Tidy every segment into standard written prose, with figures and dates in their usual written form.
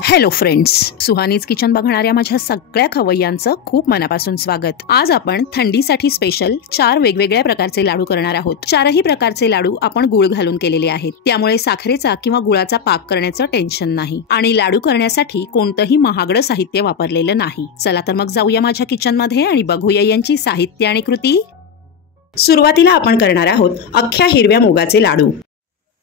Hello friends, Suhani's kitchen बघणाऱ्या माझ्या सगळ्या खवय्यांचं खूप मनापासून स्वागत। आज आपण थंडीसाठी स्पेशल 4 वेगवेगळ्या प्रकारचे लाडू करणार आहोत। 4ही प्रकारचे लाडू आपण गुळ घालून केलेले आहेत, त्यामुळे साखरेचा किंवा गुळाचा पाक करण्याचं टेन्शन नाही आणि लाडू करण्यासाठी कोणतंही महागडं साहित्य वापरलेलं नाही। चला तर मग जाऊया माझ्या किचन मध्ये आणि बघूया यांची साहित्य आणि कृती। सुरुवातीला आपण करणार आहोत अख्ख्या हिरव्या मुगाचे लाडू।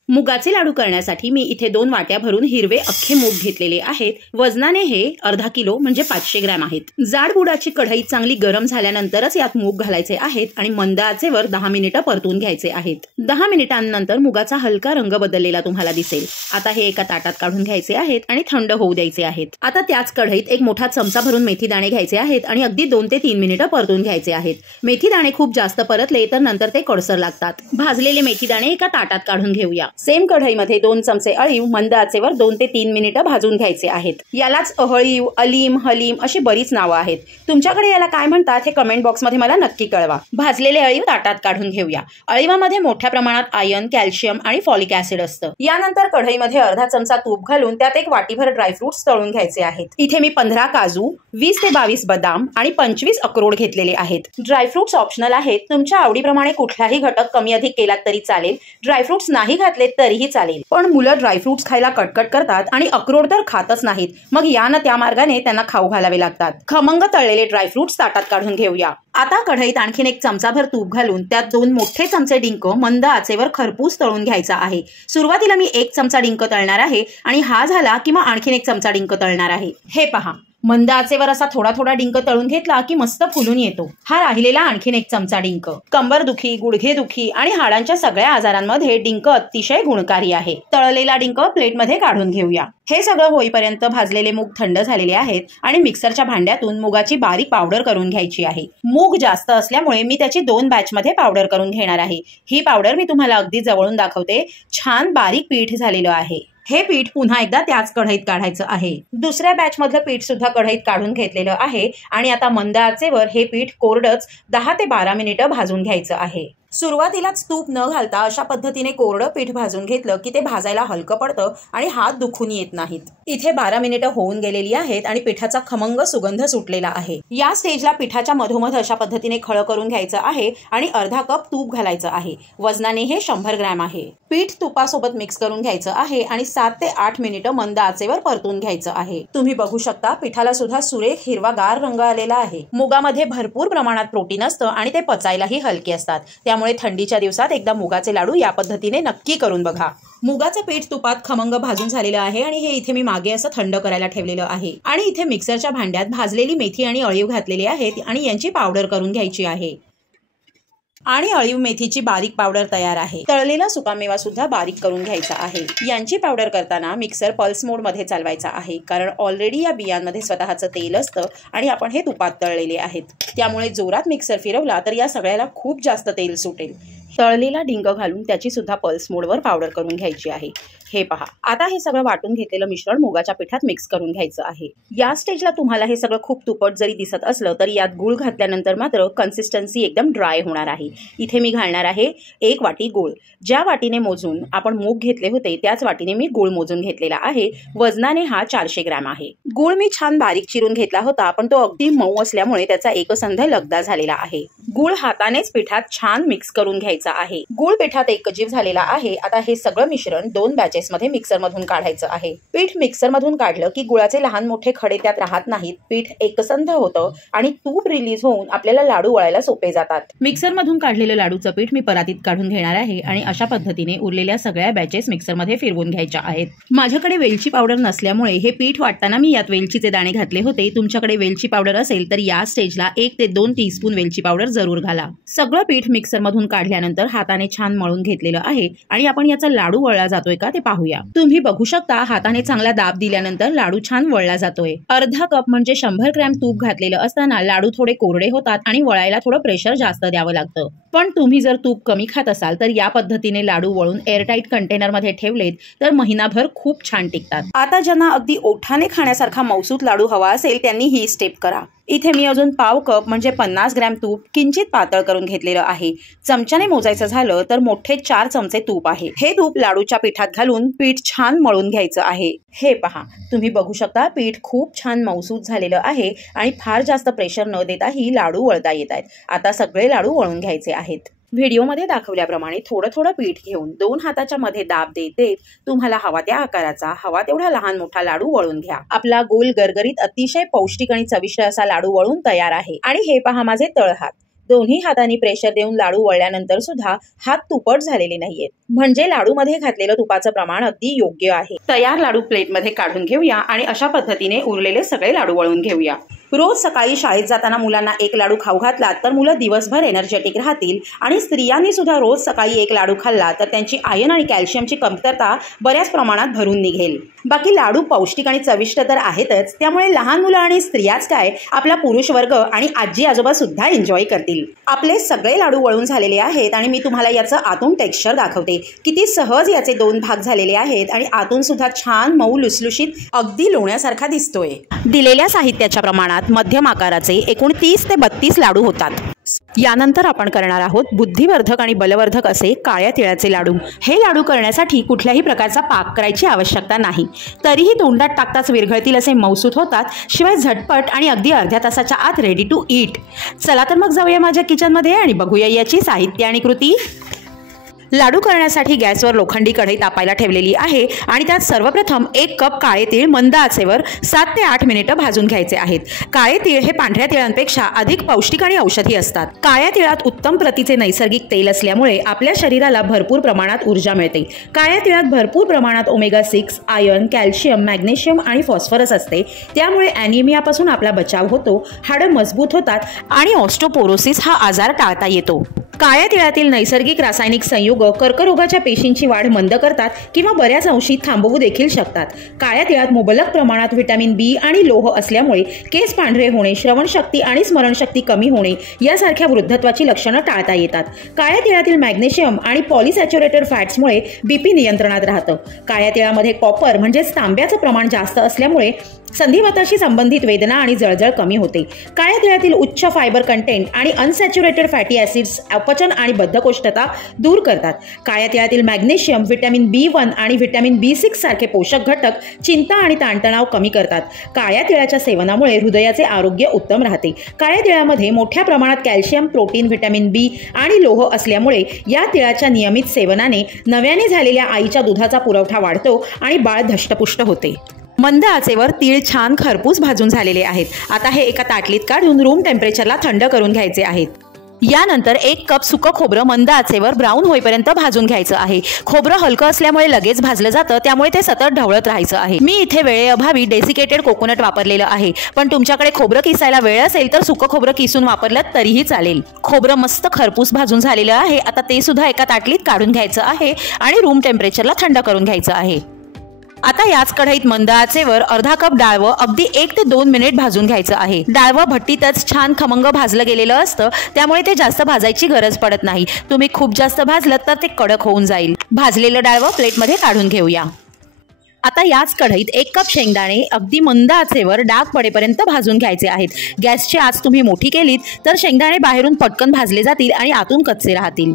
मुगाचे लाडू करण्यासाठी मी इथे 2 वाट्या भरून हिरवे अख्खे मूग घेतलेले आहेत। वजनाने हे अर्धा किलो म्हणजे 500 ग्रॅम आहेत। जाड बुडाची कढई चांगली गरम झाल्यानंतरच यात मूग घालायचे आहेत आणि मंद आचेवर 10 मिनिटं परतून घ्यायचे आहेत। 10 मिनिटांनंतर मुगाचा हलका रंग बदललेला तुम्हाला दिसेल। आता हे एका ताटात काढून घ्यायचे आहेत आणि थंड होऊ द्यायचे आहेत। आता त्याच कढईत एक मोठा चमचा भरून मेथी दाणे घ्यायचे आहेत आणि अगदी 2 ते 3 मिनिटं परतून घ्यायचे आहेत। मेथी दाणे खूप जास्त परतले तर नंतर ते कडसर लागतात। भाजलेले मेथी दाणे एका ताटात काढून घेऊया। सेम कढईमध्ये 2 चमचे अळीव मंद आचेवर 2 ते 3 मिनिटं भाजून घ्यायचे आहेत। यालाच अहळीव, अलीम, हलीम अशी बरीच नावं आहेत। तुमच्याकडे याला काय म्हणतात हे कमेंट बॉक्स मध्ये मला नक्की कळवा। भाजलेले अळीव ताटात काढून घेऊया। अळीवामध्ये मोठ्या प्रमाणात आयर्न, कॅल्शियम आणि फॉलिक ऍसिड असतं। यानंतर कढईमध्ये अर्धा चमचा तूप घालून त्यात एक वाटीभर ड्रायफ्रुट्स तळून घ्यायचे आहेत। इथे मी 15 काजू, 20 ते 22 बदाम आणि 25 अक्रोड घेतलेले आहेत। ड्रायफ्रुट्स ऑप्शनल आहेत, तुमच्या आवडीप्रमाणे कुठलाही घटक कमी अधिक केलात तरी चालेल। ड्रायफ्रुट्स नाही घातले तरीही चालेल, पण मुलं ड्रायफ्रुट्स खायला कटकट करतात आणि अक्रोड तर खातच नाहीत, मग यानं त्या मार्गाने त्यांना खाऊ घालावे लागतात। खमंग तळलेले ड्रायफ्रुट्स ताटात काढून घेऊया। आता कढईत आणखीन एक चमचाभर तूप घालून त्यात 2 मोठे चमचे डिंक मंद आचेवर खरपूस तळून घ्यायचा आहे। सुरुवातीला मी 1 चमचा डिंक तळणार आहे आणि हा झाला की मग आणखीन 1 चमचा डिंक तळणार आहे। हे पहा, मंद आचेवर असा थोडा थोडा डिंक तळून घेतला की मस्त फुलून येतो। हा राहिलेला आणखीन 1 चमचा डिंक। कंबरदुखी, गुडघेदुखी आणि हाडांच्या सगळ्या आजारांमध्ये डिंक अतिशय गुणकारी आहे। तळलेला डिंक प्लेटमध्ये काढून घेऊया। हे सगळं होईपर्यंत भाजलेले मूग थंड झालेले आहेत आणि मिक्सरच्या भांड्यातून मुगाची बारीक पावडर करून घ्यायची आहे। मूग जास्त असल्यामुळे मी त्याची 2 बॅच मध्ये पावडर करून घेणार आहे। ही पावडर मी तुम्हाला अगदी जवळून दाखवते। छान बारीक पीठ झालेलं आहे। हे पीठ पुन्हा एकदा त्याच कढईत काढायचं आहे। दुसऱ्या बॅच मधलं पीठ सुद्धा कढईत काढून घेतलेलं आहे आणि आता मंद आचेवर हे पीठ कोरडच 10 ते 12 मिनिटं भाजून घ्यायचं आहे। सुरुवातीलाच तूप न घालता अशा पद्धतीने कोरडं पीठ भाजून घेतलं की ते भाजायला हलकं पडतं आणि हात दुखून येत नाहीत। इथे 12 मिनिटं होऊन गेलेली आहेत आणि पिठाचा खमंग सुगंध सुटलेला आहे। या स्टेजला पिठाच्या मधोमध अशा पद्धतीने खळ करून घ्यायचं आहे आणि अर्धा कप तूप घालायचं आहे। वजनाने हे 100 ग्रॅम आहे। पीठ तुपासोबत मिक्स करून घ्यायचं आहे आणि 7 ते 8 मिनिटं मंद आचेवर परतून घ्यायचं आहे। तुम्ही बघू शकता पिठाला सुद्धा सुरेख हिरवागार रंग आलेला आहे। मुगामध्ये भरपूर प्रमाणात प्रोटीन असतं आणि ते पचायलाही हलके असतात, त्यामुळे थंडीच्या दिवसात एकदा मुगाचे लाडू या पद्धतीने नक्की करून बघा। मुगाचं पीठ तुपात खमंग भाजून झालेलं आहे आणि हे इथे मी मागे असं थंड करायला ठेवलेलं आहे आणि इथे मिक्सरच्या भांड्यात भाजलेली मेथी आणि अळीव घातलेले आहेत आणि यांची पावडर करून घ्यायची आहे आणि अळीव मेथीची बारीक पावडर तयार आहे। तळलेला सुकामेवा सुद्धा बारीक करून घ्यायचा आहे। यांची पावडर करताना मिक्सर पल्स मोड मध्ये चालवायचा आहे, कारण ऑलरेडी या बियांमध्ये स्वतःचं तेल असतं आणि आपण हे तुपात तळलेले आहेत, त्यामुळे जोरात मिक्सर फिरवला तर या सगळ्याला खूप जास्त तेल सुटेल। तळलेला डिंक घालून त्याची सुद्धा पल्स मोडवर पावडर करून घ्यायची आहे। हे पहा, आता हे सगळं वाटून घेतलेलं मिश्रण मुगाच्या पिठात मिक्स करून घ्यायचं आहे। या स्टेजला तुम्हाला हे सगळं खूप तुपट जरी दिसत असलं तरी यात गुळ घातल्यानंतर मात्र कन्सिस्टन्सी एकदम ड्राय होणार आहे। इथे मी घालणार आहे 1 वाटी गुळ। ज्या वाटीने मोजून आपण मूग घेतले होते त्याच वाटीने मी गुळ मोजून घेतलेला आहे। वजनाने हा 400 ग्रॅम आहे। गुळ मी छान बारीक चिरून घेतला होता, पण तो अगदी मऊ असल्यामुळे त्याचा एकसंध लगदा झालेला आहे। गुळ हातानेच पिठात छान मिक्स करून घ्यायचा आहे। गुळ पिठात एकजीव झालेला आहे। आता हे सगळं मिश्रण 2 बॅचेस मध्ये मिक्सर मधून काढायचं आहे। पीठ मिक्सर मधून काढलं की गुळाचे लहान मोठे खडे त्यात राहत नाहीत, पीठ एकसंध होतं आणि तूप रिलीज होऊन आपल्याला लाडू वळायला सोपे जातात। मिक्सर मधून काढलेलं लाडूचं पीठ मी परातीत काढून घेणार आहे आणि अशा पद्धतीने उरलेल्या सगळ्या बॅचेस मिक्सर मध्ये फिरवून घ्यायच्या आहेत। माझ्याकडे वेलची पावडर नसल्यामुळे हे पीठ वाटताना मी यात वेलचीचे दाणे घातले होते। तुमच्याकडे वेलची पावडर असेल तर या स्टेजला 1 ते 2 टीस्पून वेलची पावडर जरूर घाला। सगळं पीठ मिक्सर मधून काढल्यानंतर हाताने छान मळून घेतलेलं आहे आणि आपण याचा लाडू वळला जातोय का ते पाहूया। तुम्ही बघू शकता हाताने चांगला दाब दिल्यानंतर लाडू छान वळला जातोय। अर्धा कप म्हणजे 100 ग्रॅम तूप घातलेलं असताना लाडू थोडे कोरडे होतात आणि वळायला थोडं प्रेशर जास्त द्यावं लागतं। पण तुम्ही जर तूप कमी खात असाल तर या पद्धतीने लाडू वळून एअरटाईट कंटेनर मध्ये ठेवलेत तर महिनाभर खूप छान टिकतात। आता ज्यांना अगदी ओठाने खाण्यासारखा मौसूत लाडू हवा असेल त्यांनी ही स्टेप करा। इथे मी अजून पाव कप म्हणजे 50 ग्रॅम तूप किंचित पातळ करून घेतलेलं आहे। चमच्याने मोजायचं झालं तर मोठे 4 चमचे तूप आहे। हे तूप लाडूच्या पिठात घालून पीठ छान मळून घ्यायचं आहे। हे पहा, तुम्ही बघू शकता पीठ खूप छान मऊसूत झालेलं आहे आणि फार जास्त प्रेशर न देताही लाडू वळता येत आहेत। आता सगळे लाडू वळून घ्यायचे आहेत। व्हिडिओमध्ये दाखवल्याप्रमाणे थोडं थोडं पीठ घेऊन 2 हाताच्या मध्ये दाब देत तुम्हाला हवा त्या आकाराचा हवा तेवढा लहान मोठा लाडू वळून घ्या। आपला गोल गरगरीत अतिशय पौष्टिक आणि चविष्ट असा लाडू वळून तयार आहे। आणि हे पहा माझे तळहात, दोन्ही हातांनी प्रेशर देऊन लाडू वळल्यानंतर सुद्धा हात तुपट झालेले नाहीयेत, म्हणजे लाडू मध्ये घातलेलं तुपाचं प्रमाण अगदी योग्य आहे। तयार लाडू प्लेट मध्ये काढून घेऊया आणि अशा पद्धतीने उरलेले सगळे लाडू वळून घेऊया। रोज सकाळी शाळेत जाताना मुलांना एक लाडू खाऊ घातला तर मुलं दिवसभर एनर्जेटिक राहतील आणि स्त्रियांनी सुद्धा रोज सकाळी एक लाडू खाल्ला तर त्यांची आयर्न आणि कॅल्शियमची कमतरता बऱ्याच प्रमाणात भरून निघेल। बाकी लाडू पौष्टिक आणि चविष्ट तर आहेतच, त्यामुळे लहान मुलं आणि स्त्रियाच काय, आपला पुरुष वर्ग आणि आजी आजोबा सुद्धा एन्जॉय करतील। आपले सगळे लाडू वळून झालेले आहेत आणि मी तुम्हाला याचं आतून टेक्स्चर दाखवते। किती सहज याचे 2 भाग झालेले आहेत आणि आतून सुद्धा छान मऊ लुसलुशीत अगदी लोण्यासारखा दिसतोय। दिलेल्या साहित्याच्या प्रमाणात मध्यम आकाराचे एकूण 30 ते 32 लाडू होतात। यानंतर आपण करणार आहोत बुद्धिवर्धक आणि बलवर्धक असे काळ्या तिळाचे लाडू। हे लाडू करण्यासाठी कुठल्याही प्रकारचा पाक करायची आवश्यकता नाही, तरीही तोंडात टाकताच विरघळतील असे मऊसूत होतात, शिवाय झटपट आणि अगदी अर्ध्या तासाच्या आत रेडी टू ईट। चला तर मग जाऊया माझ्या किचनमध्ये आणि बघूया याची साहित्य आणि कृती। लाडू करण्यासाठी गॅसवर लोखंडी कढई तापायला ठेवलेली आहे आणि त्यात सर्वप्रथम 1 कप काळे तीळ मंद आचेवर 7 ते 8 मिनिटं भाजून घ्यायचे आहेत। काळे तीळ हे पांढऱ्या तिळांपेक्षा अधिक पौष्टिक आणि औषधी असतात। काळ्या तिळात उत्तम प्रतीचे नैसर्गिक तेल असल्यामुळे आपल्या शरीराला भरपूर प्रमाणात ऊर्जा मिळते। काळ्या तिळात भरपूर प्रमाणात ओमेगा 6, आयर्न, कॅल्शियम, मॅग्नेशियम आणि फॉस्फरस असते, त्यामुळे ॲनिमियापासून आपला बचाव होतो, हाडं मजबूत होतात आणि ऑस्टोपोरोसिस हा आजार टाळता येतो। काळ्या तिळातील नैसर्गिक रासायनिक संयुग कर्करोगाच्या पेशींची वाढ मंद करतात किंवा बऱ्याच अंशी थांबवू देखील शकतात। काळ्या तिळात मुबलक प्रमाणात व्हिटॅमिन बी आणि लोह असल्यामुळे केस पांढरे होणे, श्रवणशक्ती आणि स्मरणशक्ती कमी होणे यासारख्या वृद्धत्वाची लक्षणं टाळता येतात। काळ्या तिळातील मॅग्नेशियम आणि पॉलिसॅच्युरेटेड फॅट्समुळे बीपी नियंत्रणात राहतं। काळ्या तिळामध्ये कॉपर म्हणजे तांब्याचं प्रमाण जास्त असल्यामुळे संधिवाताशी संबंधित वेदना आणि जळजळ कमी होते। काळ्या तिळातील उच्च फायबर कंटेंट आणि अनसॅच्युरेटेड फॅटी ॲसिड्स अपचन आणि बद्धकोष्ठता दूर करतात। काळ्या तिळातील मॅग्नेशियम, व्हिटॅमिन B1 आणि व्हिटॅमिन B6 सारखे पोषक घटक चिंता आणि ताणतणाव कमी करतात। काळ्या तिळाच्या सेवनामुळे हृदयाचे आरोग्य उत्तम राहते। काळ्या तिळामध्ये मोठ्या प्रमाणात कॅल्शियम, प्रोटीन, व्हिटॅमिन बी आणि लोह असल्यामुळे या तिळाच्या नियमित सेवनाने नव्याने झालेल्या आईच्या दुधाचा पुरवठा वाढतो आणि बाळ धष्टपुष्ट होते। मंद आचेवर तीळ छान खरपूस भाजून झालेले आहेत। आता हे एका ताटलीत काढून रूम टेम्परेचरला थंड करून घ्यायचे आहेत। यानंतर 1 कप सुकं खोबरं मंद आचेवर ब्राऊन होईपर्यंत भाजून घ्यायचं आहे। खोबरं हलकं असल्यामुळे लगेच भाजलं जातं, त्यामुळे ते सतत ढवळत राहायचं आहे। मी इथे वेळेअभावी डेसिकेटेड कोकोनट वापरलेलं आहे, पण तुमच्याकडे खोबरं किसायला वेळ असेल तर सुकं खोबरं किसून वापरलं तरीही चालेल। खोबरं मस्त खरपूस भाजून झालेलं आहे। आता ते सुद्धा एका ताटलीत काढून घ्यायचं आहे आणि रूम टेम्परेचरला थंड करून घ्यायचं आहे। आता याच कढईत मंद आचेवर अर्धा कप डाळवं अगदी 1 ते 2 मिनिट भाजून घ्यायचं आहे। डाळवं भट्टीतच छान खमंग भाजलं गेलेलं असतं, त्यामुळे ते जास्त भाजायची गरज पडत नाही। तुम्ही खूप जास्त भाजलं तर ते कडक होऊन जाईल। भाजलेलं डाळवं प्लेटमध्ये काढून घेऊया। आता याच कढईत 1 कप शेंगदाणे अगदी मंद आचेवर डाग पडेपर्यंत भाजून घ्यायचे आहेत। गॅसची आच तुम्ही मोठी केलीत तर शेंगदाणे बाहेरून पटकन भाजले जातील आणि आतून कच्चे राहतील।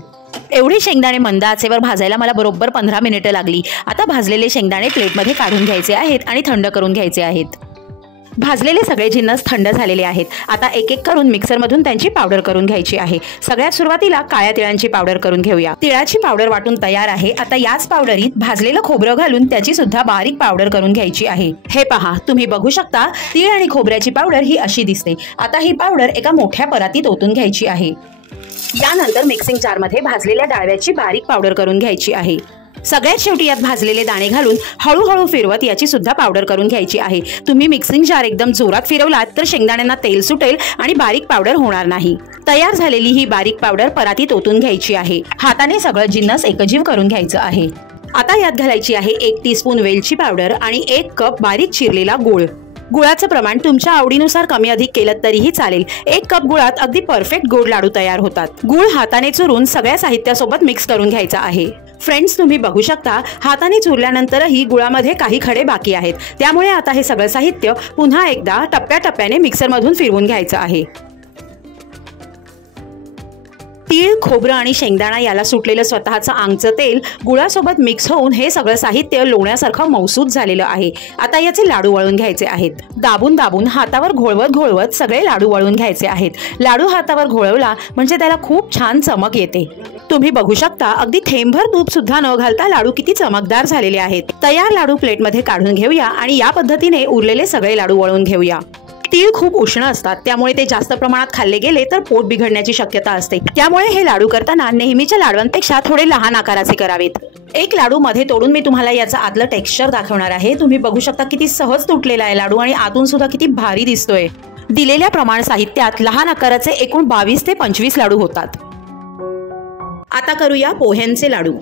एवढे शेंगदाणे मंद आचेवर भाजायला मला बरोबर 15 मिनिटं लागली। आता भाजलेले शेंगदाणे प्लेटमध्ये काढून घ्यायचे आहेत आणि थंड करून घ्यायचे आहेत। भाजलेले सगळे जिन्नस थंड झालेले आहेत। आता एक एक करून मिक्सरमधून त्यांची पावडर करून घ्यायची आहे। सगळ्यात सुरुवातीला काळ्या तिळांची पावडर करून घेऊया। तिळाची पावडर वाटून तयार आहे। आता याच पावडरीत भाजलेलं खोबरं घालून त्याची सुद्धा बारीक पावडर करून घ्यायची आहे। हे पहा, तुम्ही बघू शकता तीळ आणि खोबऱ्याची पावडर ही अशी दिसते। आता ही पावडर एका मोठ्या परातीत ओतून घ्यायची आहे। यानंतर मिक्सिंग जारमध्ये भाजलेल्या डाळव्याची बारीक पावडर करून घ्यायची आहे। सगळ्यात शेवटी यात भाजलेले दाणे घालून हळूहळू फिरवत याची सुद्धा पावडर करून घ्यायची आहे। तुम्ही मिक्सिंग जार एकदम जोरात फिरवलात तर शेंगदाण्यांना तेल सुटेल आणि बारीक पावडर होणार नाही। तयार झालेली ही बारीक पावडर परातीत ओतून घ्यायची आहे। हाताने सगळं जिन्नस एकजीव करून घ्यायचं आहे। आता यात घालायची आहे 1 टीस्पून वेलची पावडर आणि 1 कप बारीक चिरलेला गूळ। गुळाचं प्रमाण तुमच्या आवडीनुसार कमी अधिक केलं तरीही चालेल। 1 कप गुळात अगदी परफेक्ट गोड लाडू तयार होतात। गूळ हाताने चुरून सगळ्या साहित्यासोबत मिक्स करून घ्यायचा आहे। फ्रेंड्स, तुम्ही बघू शकता हाताने चुरल्यानंतरही गुळामध्ये काही खडे बाकी आहेत। त्यामुळे आता हे सगळं साहित्य पुन्हा एकदा टप्प्याटप्प्याने मिक्सरमधून फिरवून घ्यायचं आहे। तीळ, खोबरं आणि शेंगदाणा याला सुटलेलं स्वतःचं आंगचं तेल गुळासोबत मिक्स होऊन हे सगळं साहित्य लोण्यासारखं मौसूद झालेलं आहे। आता याचे लाडू वळून घ्यायचे आहेत। दाबून दाबून हातावर घोळवत सगळे लाडू वळून घ्यायचे आहेत। लाडू हातावर घोळवला म्हणजे त्याला खूप छान चमक येते। तुम्ही बघू शकता अगदी थेंबभर तूप सुद्धा न घालता लाडू किती चमकदार झालेले आहेत। तयार लाडू प्लेटमध्ये काढून घेऊया आणि या पद्धतीने उरलेले सगळे लाडू वळून घेऊया। तीळ खूप उष्ण असतात, त्यामुळे ते जास्त प्रमाणात खाल्ले गेले तर पोट बिघडण्याची शक्यता असते। त्यामुळे हे लाडू करताना नेहमीच्या लाडवांपेक्षा थोडे लहान आकाराचे करावेत। एक लाडू मध्ये तोडून मी तुम्हाला याचं आतलं टेक्स्चर दाखवणार आहे। तुम्ही बघू शकता किती सहज तुटलेला आहे लाडू आणि आतून सुद्धा किती भारी दिसतोय। दिलेल्या प्रमाण साहित्यात लहान आकाराचे एकूण 22 ते 25 लाडू होतात। आता करूया पोह्यांचे लाडू।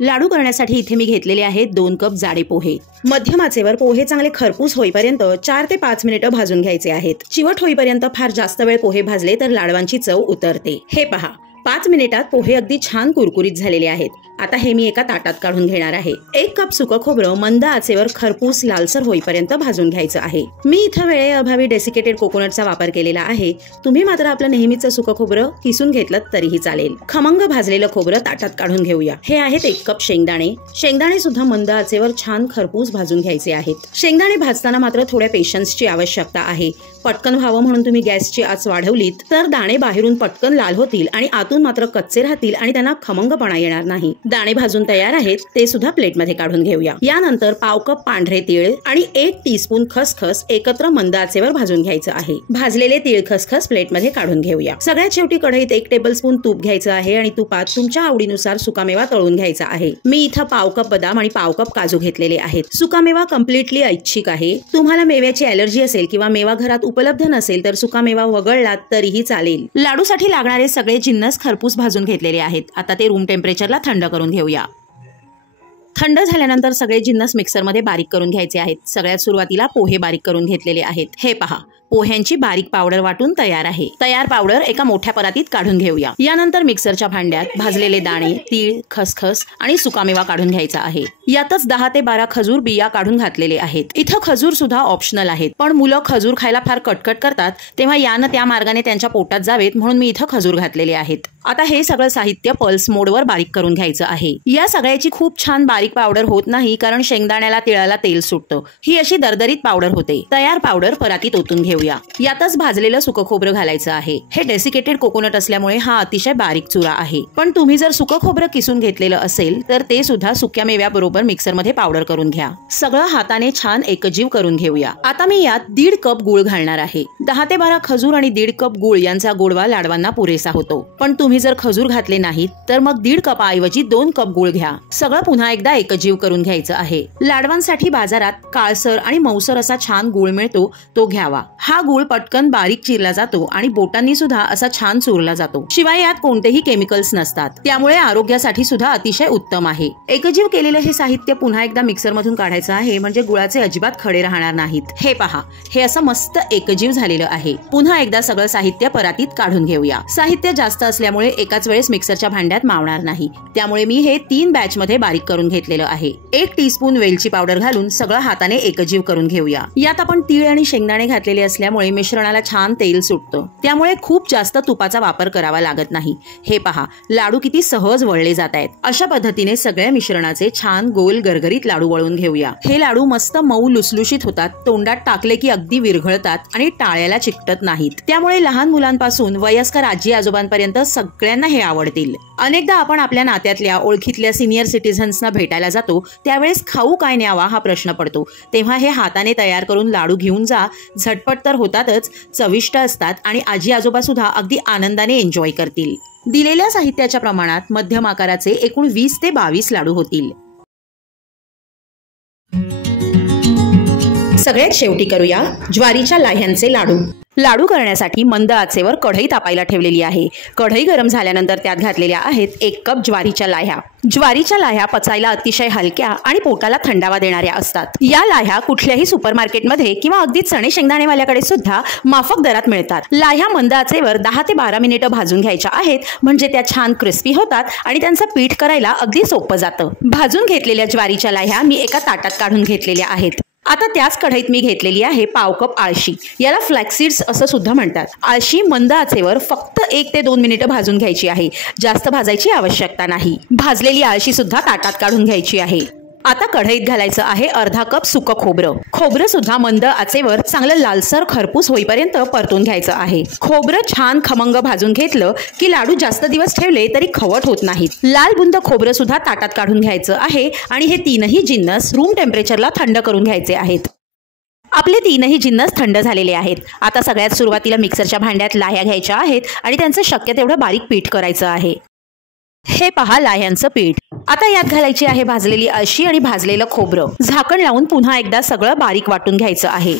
लाडू करण्यासाठी इथे मी घेतलेले आहेत 2 कप जाडे पोहे। मध्यम आचेवर पोहे चांगले खरपूस होईपर्यंत 4 ते 5 मिनिटं भाजून घ्यायचे आहेत। चिवट होईपर्यंत फार जास्त वेळ पोहे भाजले तर लाडवांची चव उतरते। हे पहा, 5 मिनिटात पोहे अगदी छान कुरकुरीत झालेले आहेत। आता हे मी एका ताटात काढून घेणार आहे। 1 कप सुकं खोबरं मंद आचेवर खरपूस लालसर होईपर्यंत भाजून घ्यायचं आहे। मी इथं वेळेअभावी डेसिकेटेड कोकोनटचा वापर केलेला आहे। तुम्ही मात्र आपलं नेहमीचं सुकं खोबरं किसून घेतलं तरीही चालेल। खमंग भाजलेलं खोबरं ताटात काढून घेऊया। हे आहेत 1 कप शेंगदाणे। शेंगदाणे सुद्धा मंद आचेवर छान खरपूस भाजून घ्यायचे आहेत। शेंगदाणे भाजताना मात्र थोड्या पेशन्सची आवश्यकता आहे। पटकन व्हावं म्हणून तुम्ही गॅसची आच वाढवलीत तर दाणे बाहेरून पटकन लाल होतील आणि आतून मात्र कच्चे राहतील आणि त्यांना खमंगपणा येणार नाही। दाणे भाजून तयार आहेत, ते सुद्धा प्लेटमध्ये काढून घेऊया। यानंतर पाव कप पांढरे तीळ आणि 1 टीस्पून खसखस एकत्र मंद आचेवर भाजून घ्यायचं आहे। भाजलेले तीळ खसखस प्लेटमध्ये काढून घेऊया। सगळ्यात शेवटी कढईत 1 टेबलस्पून तूप घ्यायचं आहे आणि तुपात तुमच्या आवडीनुसार सुकामेवा तळून घ्यायचा आहे। मी इथं पाव कप बदाम आणि पाव कप काजू घेतलेले आहेत। सुकामेवा कम्प्लिटली ऐच्छिक आहे। तुम्हाला मेव्याची ॲलर्जी असेल किंवा मेवा घरात उपलब्ध नसेल तर सुकामेवा वगळला तरीही चालेल। लाडूसाठी लागणारे सगळे जिन्नस खरपूस भाजून घेतलेले आहेत। आता ते रूम टेम्परेचरला थंड करून घेऊया। थंड झाल्यानंतर सगळे जिन्नस मिक्सरमध्ये बारीक करून घ्यायचे आहेत। सगळ्यात सुरुवातीला पोहे बारीक करून घेतलेले आहेत। हे पहा, पोह्यांची बारीक पावडर वाटून तयार आहे। तयार पावडर एका मोठ्या परातीत काढून घेऊया। यानंतर मिक्सरच्या भांड्यात भाजलेले दाणे, तीळ, खसखस आणि सुकामेवा काढून घ्यायचा आहे। यातच 10 ते 12 खजूर बिया काढून घातलेले आहेत। इथं खजूर सुद्धा ऑप्शनल आहेत, पण मुलं खजूर खायला फार कटकट करतात, तेव्हा यानं त्या मार्गाने त्यांच्या पोटात जावेत म्हणून मी इथं खजूर घातलेले आहेत। आता हे सगळं साहित्य पल्स मोडवर बारीक करून घ्यायचं आहे। या सगळ्याची खूप छान बारीक पावडर होत नाही, कारण शेंगदाण्याला तिळाला तेल सुटतं। ही अशी दरदरीत पावडर होते। तयार पावडर परातीत ओतून घेऊया। यातच भाजलेलं सुकं खोबरं घालायचं आहे। हे डेसिकेटेड कोकोनट असल्यामुळे हा अतिशय बारीक चुरा आहे, पण तुम्ही जर सुकं खोबरं किसून घेतलेलं असेल तर ते सुद्धा सुक्या मेव्याबरोबर मिक्सरमध्ये पावडर करून घ्या। सगळं हाताने छान एकजीव करून घेऊया। आता मी यात 1.5 कप गूळ घालणार आहे। 10 ते 12 खजूर आणि 1.5 कप गूळ यांचा गोडवा लाडवांना पुरेसा होतो, पण तुम्ही जर खजूर घातले नाहीत तर मग 1.5 कपाऐवजी 2 कप गूळ घ्या। सगळं पुन्हा एकदा एकजीव करून घ्यायचं आहे। लाडवांसाठी बाजारात काळसर आणि मऊसर असा छान गूळ मिळतो, तो घ्यावा। हा गूळ पटकन बारीक चिरला जातो आणि बोटांनी सुद्धा असा छान चुरला जातो। शिवाय यात कोणतेही केमिकल्स नसतात, त्यामुळे आरोग्यासाठी सुद्धा अतिशय उत्तम आहे। एकजीव केलेले हे साहित्य पुन्हा एकदा मिक्सर मधून काढायचं आहे, म्हणजे गुळाचे अजिबात खडे राहणार नाहीत। हे पहा, हे असं मस्त एकजीव झालेलं आहे। पुन्हा एकदा सगळं साहित्य परातीत काढून घेऊया। साहित्य जास्त असल्यामुळे एकाच वेळेस मिक्सरच्या भांड्यात मावणार नाही, त्यामुळे मी हे 3 बॅच मध्ये बारीक करून घेतलेलं आहे। 1 टीस्पून वेलची पावडर घालून सगळं हाताने एकजीव करून घेऊया। यात आपण तीळ आणि शेंगदाणे घातलेले असल्यामुळे मिश्रणाला छान तेल सुटतं, त्यामुळे खूप जास्त तुपाचा वापर करावा लागत नाही। हे पहा, लाडू किती सहज वळले जात आहेत। अशा पद्धतीने सगळ्या मिश्रणाचे छान गोल गरगरीत लाडू वळून घेऊया। हे लाडू मस्त मऊ लुसलुशीत होतात, तोंडात टाकले की अगदी विरघळतात आणि टाळ्याला चिकटत नाहीत, त्यामुळे लहान मुलांपासून वयस्कर आजी आजोबांपर्यंत सगळ्यांना हे आवडतील। अनेकदा आपण आपल्या नात्यातल्या ओळखीतल्या सिनियर सिटीझन्सना भेटायला जातो, त्यावेळेस खाऊ काय न्यावा हा प्रश्न पडतो, तेव्हा हे हाताने तयार करून लाडू घेऊन जा। झटपट तर होतातच, चविष्ट असतात आणि आजी आजोबा सुद्धा अगदी आनंदाने एन्जॉय करतील। दिलेल्या साहित्याच्या प्रमाणात मध्यम आकाराचे एकूण 20 ते 22 लाडू होतील। सगळ्यात शेवटी करूया ज्वारीच्या लाह्यांचे लाडू। लाडू करण्यासाठी मंद आचेवर कढई तापायला ठेवलेली आहे। कढई गरम झाल्यानंतर त्यात घातलेल्या आहेत 1 कप ज्वारीच्या लाह्या। ज्वारीच्या लाह्या पचायला अतिशय हलक्या आणि पोटाला थंडावा देणाऱ्या असतात। या लाह्या कुठल्याही सुपरमार्केटमध्ये किंवा अगदी चणे शेंगदाणेवाल्याकडे सुद्धा माफक दरात मिळतात। लाह्या मंद आचेवर 10 ते 12 मिनिटे भाजून घ्यायच्या आहेत, म्हणजे त्या छान क्रिस्पी होतात आणि त्यांचं पीठ करायला अगदी सोपं जातं। भाजून घेतलेल्या ज्वारीच्या लाह्या मी एका ताटात काढून घेतलेल्या आहेत। आता त्याच कढईत मी घेतलेली आहे पाव कप आळशी, याला फ्लॅक्सीड्स असं सुद्धा म्हणतात। आळशी मंद आचेवर फक्त 1 ते 2 मिनिटं भाजून घ्यायची आहे, जास्त भाजायची आवश्यकता नाही। भाजलेली आळशी सुद्धा ताटात काढून घ्यायची आहे। आता कढईत घालायचं आहे अर्धा कप सुकं खोबरं। खोबरं सुद्धा मंद आचेवर चांगलं लालसर खरपूस होईपर्यंत परतून घ्यायचं आहे। खोबरं छान खमंग भाजून घेतलं की लाडू जास्त दिवस ठेवले तरी खवट होत नाहीत। लाल बुंद खोबरं सुद्धा ताटात काढून घ्यायचं आहे आणि हे तीनही जिन्नस रूम टेम्परेचरला थंड करून घ्यायचे आहेत। आपले तीनही जिन्नस थंड झालेले आहेत। आता सगळ्यात सुरुवातीला मिक्सरच्या भांड्यात लाह्या घ्यायच्या आहेत आणि त्यांचं शक्य तेवढं बारीक पीठ करायचं आहे। हे पहा लाह्यांचं पीठ। आता यात घालायची आहे भाजलेली आळशी आणि भाजलेलं खोबरं। झाकण लावून पुन्हा एकदा सगळं बारीक वाटून घ्यायचं आहे।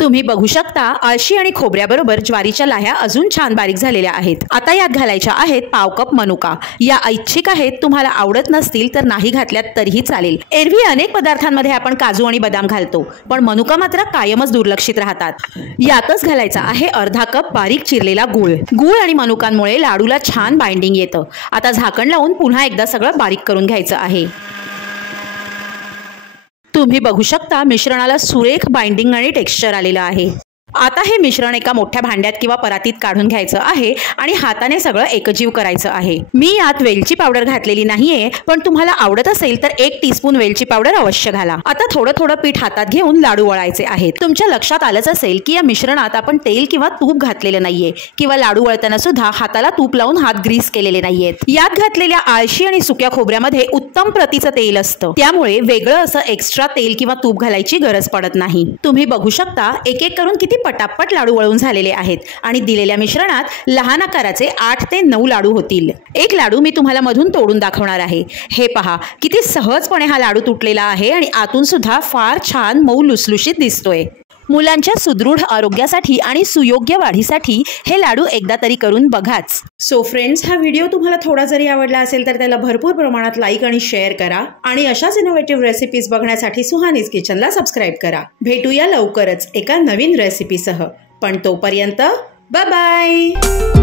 तुम्ही बघू शकता आळशी आणि खोबऱ्याबरोबर ज्वारीच्या लाह्या अजून छान बारीक झालेल्या आहेत। आता यात घालायच्या आहेत पाव कप मनुका। या ऐच्छिक आहेत, तुम्हाला आवडत नसतील तर नाही घातल्यात तरीही चालेल। एरवी अनेक पदार्थांमध्ये आपण काजू आणि बदाम घालतो, पण मनुका मात्र कायमच दुर्लक्षित राहतात। यातच घालायचा आहे अर्धा कप बारीक चिरलेला गूळ। गूळ आणि मनुकांमुळे लाडूला छान बाइंडिंग येतं। आता झाकण लावून पुन्हा एकदा सगळं बारीक करून घ्यायचं आहे। तुम्ही बघू शकता मिश्रणाला सुरेख बाइंडिंग आणि टेक्स्चर आलेलं आहे। आता हे मिश्रण एका मोठ्या भांड्यात किंवा परातीत काढून घ्यायचं आहे आणि हाताने सगळं एकजीव करायचं आहे। मी यात वेलची पावडर घातलेली नाहीये, पण तुम्हाला आवडत असेल तर 1 टीस्पून वेलची पावडर अवश्य घाला। आता थोडं थोडं पीठ हातात घेऊन लाडू वळायचे आहेत। तुमच्या लक्षात आलंच असेल की या मिश्रणात आपण तेल किंवा तूप घातलेलं नाहीये, किंवा लाडू वळताना सुद्धा हाताला तूप लावून हात ग्रीस केलेले नाहीयेत। यात घातलेल्या आळशी आणि सुक्या खोबऱ्यामध्ये उत्तम प्रतीचं तेल असतं, त्यामुळे वेगळं असं एक्स्ट्रा तेल किंवा तूप घालायची गरज पडत नाही। तुम्ही बघू शकता एक एक करून किती पटापट लाडू वळून झालेले आहेत आणि दिलेल्या मिश्रणात लहान आकाराचे 8 ते 9 लाडू होतील। एक लाडू मी तुम्हाला मधून तोडून दाखवणार आहे। हे पहा किती सहजपणे हा लाडू तुटलेला आहे आणि आतून सुद्धा फार छान मऊ लुसलुशीत दिसतोय। मुलांच्या सुदृढ आरोग्यासाठी आणि सुयोग्य वाढीसाठी हे लाडू एकदा तरी करून बघाच। सो फ्रेंड्स, हा व्हिडिओ तुम्हाला थोडा जरी आवडला असेल तर त्याला भरपूर प्रमाणात लाईक आणि शेअर करा आणि अशाच इनोव्हेटिव्ह रेसिपीज बघण्यासाठी सुहानीज किचनला सबस्क्राईब करा। भेटूया लवकरच एका नवीन रेसिपीसह, पण तोपर्यंत बाय बाय।